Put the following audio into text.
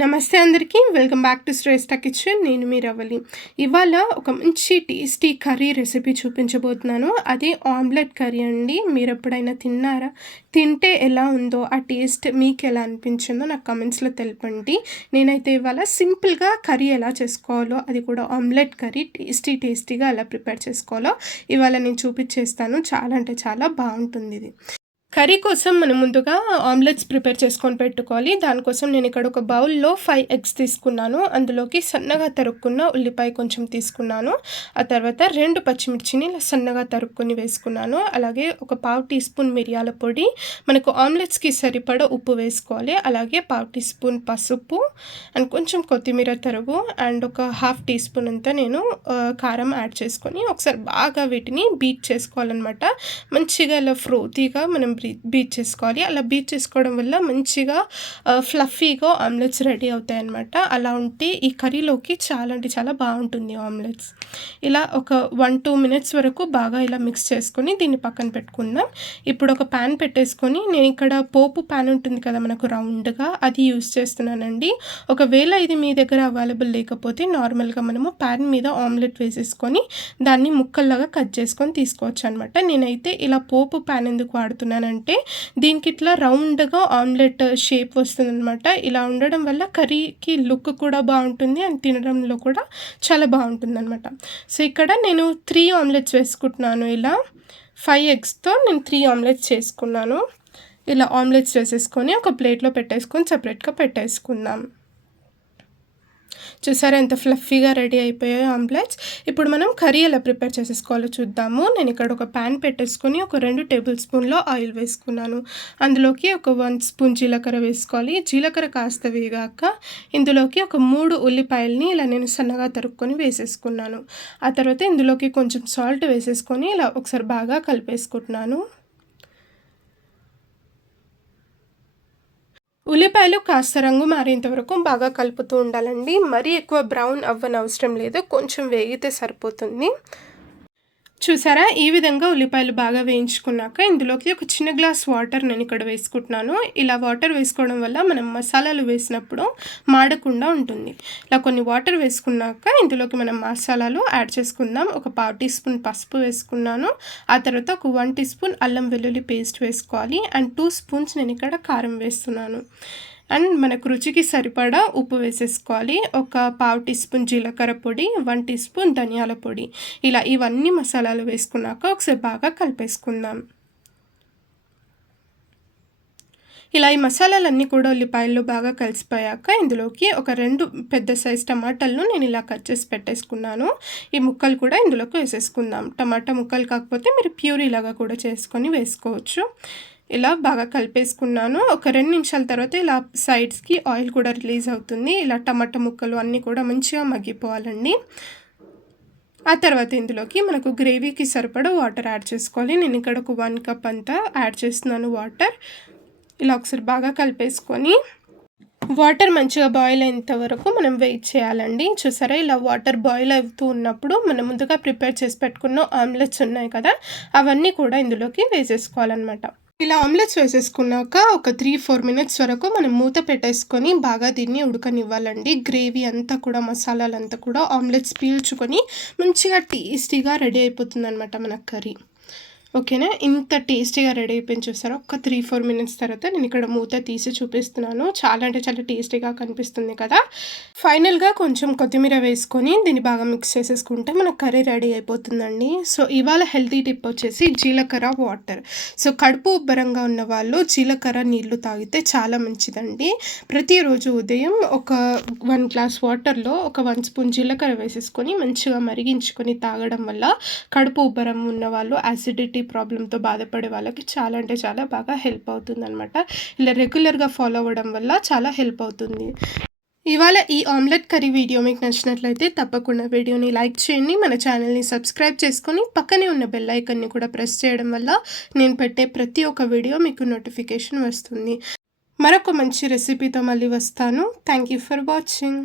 నమస్తే అందరికీ. Welcome back to Shreshta kitchen. నేను మీ రవలి. ఇవాళ ఒక మంచి టేస్టీ కర్రీ రెసిపీ చూపించబోతున్నాను. అది ఆమ్లెట్ కర్రీ అండి. మీరు ఎప్పుడైనా తిన్నారా? తింటే ఎలా ఉందో, ఆ టేస్ట్ మీకు ఎలా అనిపించిందో నాకు కమెంట్స్లో తెలపండి. నేనైతే ఇవాళ సింపుల్గా కర్రీ ఎలా చేసుకోవాలో, అది కూడా ఆమ్లెట్ కర్రీ టేస్టీగా ఎలా ప్రిపేర్ చేసుకోవాలో ఇవాళ నేను చూపించేస్తాను. చాలా అంటే చాలా బాగుంటుంది ఇది. కర్రీ కోసం మనం ముందుగా ఆమ్లెట్స్ ప్రిపేర్ చేసుకొని పెట్టుకోవాలి. దానికోసం నేను ఇక్కడ ఒక బౌల్లో 5 ఎగ్స్ తీసుకున్నాను. అందులోకి సన్నగా తరుక్కున్న ఉల్లిపాయ కొంచెం తీసుకున్నాను. ఆ తర్వాత 2 పచ్చిమిర్చిని ఇలా సన్నగా తరుక్కొని వేసుకున్నాను. అలాగే ఒక పావు టీ స్పూన్ మిరియాల పొడి, మనకు ఆమ్లెట్స్కి సరిపడా ఉప్పు వేసుకోవాలి. అలాగే పావు టీ స్పూన్ పసుపు అండ్ కొంచెం కొత్తిమీర తరుగు అండ్ ఒక హాఫ్ టీ స్పూన్ అంతా నేను కారం యాడ్ చేసుకొని ఒకసారి బాగా వీటిని బీట్ చేసుకోవాలన్నమాట. మంచిగా ఇలా ఫ్రోతీగా మనం బీట్ చేసుకోవాలి. అలా బీట్ చేసుకోవడం వల్ల మంచిగా ఫ్లఫీగా ఆమ్లెట్స్ రెడీ అవుతాయి అన్నమాట. అలా ఉంటే ఈ కర్రీలోకి చాలా అంటే చాలా బాగుంటుంది ఆమ్లెట్స్. ఇలా ఒక 1-2 మినిట్స్ వరకు బాగా ఇలా మిక్స్ చేసుకొని దీన్ని పక్కన పెట్టుకుందాం. ఇప్పుడు ఒక ప్యాన్ పెట్టేసుకొని, నేను ఇక్కడ పోపు ప్యాన్ ఉంటుంది కదా మనకు రౌండ్గా, అది యూస్ చేస్తున్నానండి. ఒకవేళ ఇది మీ దగ్గర అవైలబుల్ లేకపోతే నార్మల్గా మనము ప్యాన్ మీద ఆమ్లెట్ వేసేసుకొని దాన్ని ముక్కల్లాగా కట్ చేసుకొని తీసుకోవచ్చు అనమాట. నేనైతే ఇలా పోపు ప్యాన్ ఎందుకు వాడుతున్నానంటే దీనికి ఇట్లా రౌండ్గా ఆమ్లెట్ షేప్ వస్తుందన్నమాట. ఇలా ఉండడం వల్ల కర్రీకి లుక్ కూడా బాగుంటుంది అండ్ తినడంలో కూడా చాలా బాగుంటుంది అనమాట. సో ఇక్కడ నేను 3 ఆమ్లెట్స్ వేసుకుంటున్నాను. ఇలా 5 ఎగ్స్తో నేను 3 ఆమ్లెట్స్ చేసుకున్నాను. ఇలా ఆమ్లెట్స్ వేసేసుకొని ఒక ప్లేట్లో పెట్టేసుకొని సపరేట్గా పెట్టేసుకుందాం. చూసారా ఎంత ఫ్లఫీగా రెడీ అయిపోయాయి ఆమ్లెట్స్. ఇప్పుడు మనం కర్రీ ఎలా ప్రిపేర్ చేసేసుకోవాలో చూద్దాము. నేను ఇక్కడ ఒక ప్యాన్ పెట్టేసుకొని ఒక 2 టేబుల్ స్పూన్ల ఆయిల్ వేసుకున్నాను. అందులోకి ఒక 1 స్పూన్ జీలకర్ర వేసుకోవాలి. జీలకర్ర కాస్త వేగాక ఇందులోకి ఒక 3 ఉల్లిపాయలని ఇలా నేను సన్నగా తరుక్కొని వేసేసుకున్నాను. ఆ తర్వాత ఇందులోకి కొంచెం సాల్ట్ వేసేసుకొని ఇలా ఒకసారి బాగా కలిపేసుకుంటున్నాను. ఉల్లిపాయలు కాస్త రంగు మారేంత వరకు బాగా కలుపుతూ ఉండాలండి. మరీ ఎక్కువ బ్రౌన్ అవ్వనవసరం లేదు, కొంచెం వేగితే సరిపోతుంది. చూసారా, ఈ విధంగా ఉల్లిపాయలు బాగా వేయించుకున్నాక ఇందులోకి ఒక చిన్న గ్లాస్ వాటర్ నేను ఇక్కడ వేసుకుంటున్నాను. ఇలా వాటర్ వేసుకోవడం వల్ల మనం మసాలాలు వేసినప్పుడు మాడకుండా ఉంటుంది. ఇలా కొన్ని వాటర్ వేసుకున్నాక ఇందులోకి మనం మసాలాలు యాడ్ చేసుకుందాం. ఒక పావు టీ స్పూన్ పసుపు వేసుకున్నాను. ఆ తర్వాత ఒక 1 టీ స్పూన్ అల్లం వెల్లుల్లి పేస్ట్ వేసుకోవాలి అండ్ 2 స్పూన్స్ నేను ఇక్కడ కారం వేస్తున్నాను. అండ్ మనకు రుచికి సరిపడా ఉప్పు వేసేసుకోవాలి. ఒక పావు టీ స్పూన్ జీలకర్ర పొడి, 1 టీ స్పూన్ ధనియాల పొడి. ఇలా ఇవన్నీ మసాలాలు వేసుకున్నాక ఒకసారి బాగా కలిపేసుకుందాం. ఇలా ఈ మసాలాలన్నీ కూడా ఉల్లిపాయల్లో బాగా కలిసిపోయాక ఇందులోకి ఒక 2 పెద్ద సైజ్ టమాటాలను నేను ఇలా కట్ చేసి పెట్టేసుకున్నాను. ఈ ముక్కలు కూడా ఇందులోకి వేసేసుకుందాం. టమాటా ముక్కలు కాకపోతే మీరు ప్యూరీ లాగా కూడా చేసుకొని వేసుకోవచ్చు. ఇలా బాగా కలిపేసుకున్నాను. ఒక 2 నిమిషాల తర్వాత ఇలా సైడ్స్కి ఆయిల్ కూడా రిలీజ్ అవుతుంది. ఇలా టమాటా ముక్కలు అన్నీ కూడా మంచిగా మగ్గిపోవాలండి. ఆ తర్వాత ఇందులోకి మనకు గ్రేవీకి సరిపడా వాటర్ యాడ్ చేసుకోవాలి. నేను ఇక్కడ ఒక 1 కప్ అంతా యాడ్ చేస్తున్నాను వాటర్. ఇలా ఒకసారి బాగా కలిపేసుకొని వాటర్ మంచిగా బాయిల్ అయ్యేంత వరకు మనం వెయిట్ చేయాలండి. చూసారా, ఇలా వాటర్ బాయిల్ అవుతూ ఉన్నప్పుడు మనం ముందుగా ప్రిపేర్ చేసి పెట్టుకున్న ఆమ్లెట్స్ ఉన్నాయి కదా, అవన్నీ కూడా ఇందులోకి వేసేసుకోవాలన్నమాట. ఇలా ఆమ్లెట్స్ వేసేసుకున్నాక ఒక 3-4 మినిట్స్ వరకు మనం మూత పెట్టేసుకొని బాగా దీన్ని ఉడకనివ్వాలండి. గ్రేవీ అంతా కూడా మసాలాలంతా కూడా ఆమ్లెట్స్ పీల్చుకొని మంచిగా టేస్టీగా రెడీ అయిపోతుంది అనమాట మన కర్రీ. ఓకేనా, ఇంత టేస్టీగా రెడీ అయిపోయింది. చూసారా, ఒక 3-4 మినిట్స్ తర్వాత నేను ఇక్కడ మూత తీసి చూపిస్తున్నాను. చాలా అంటే చాలా టేస్టీగా కనిపిస్తుంది కదా. ఫైనల్గా కొంచెం కొత్తిమీర వేసుకొని దీన్ని బాగా మిక్స్ చేసేసుకుంటే మన కర్రీ రెడీ అయిపోతుందండి. సో ఇవాళ హెల్తీ టిప్ వచ్చేసి జీలకర్ర వాటర్. సో కడుపు ఉబ్బరంగా ఉన్న వాళ్ళు జీలకర్ర నీళ్లు తాగితే చాలా మంచిదండి. ప్రతిరోజు ఉదయం ఒక 1 గ్లాస్ వాటర్లో ఒక 1 స్పూన్ జీలకర్ర వేసేసుకొని మంచిగా మరిగించుకొని తాగడం వల్ల కడుపు ఉబ్బరం ఉన్న వాళ్ళు, యాసిడిటీ ప్రాబ్లంతో బాధపడే వాళ్ళకి చాలా అంటే చాలా బాగా హెల్ప్ అవుతుంది అనమాట. ఇలా రెగ్యులర్గా ఫాలో అవ్వడం వల్ల చాలా హెల్ప్ అవుతుంది. ఇవాళ ఈ ఆమ్లెట్ కర్రీ వీడియో మీకు నచ్చినట్లయితే తప్పకుండా వీడియోని లైక్ చేయండి. మన ఛానల్ని సబ్స్క్రైబ్ చేసుకొని పక్కనే ఉన్న బెల్ ఐకన్ని కూడా ప్రెస్ చేయడం వల్ల నేను పెట్టే ప్రతి ఒక్క వీడియో మీకు నోటిఫికేషన్ వస్తుంది. మరొక మంచి రెసిపీతో మళ్ళీ వస్తాను. Thank you for watching.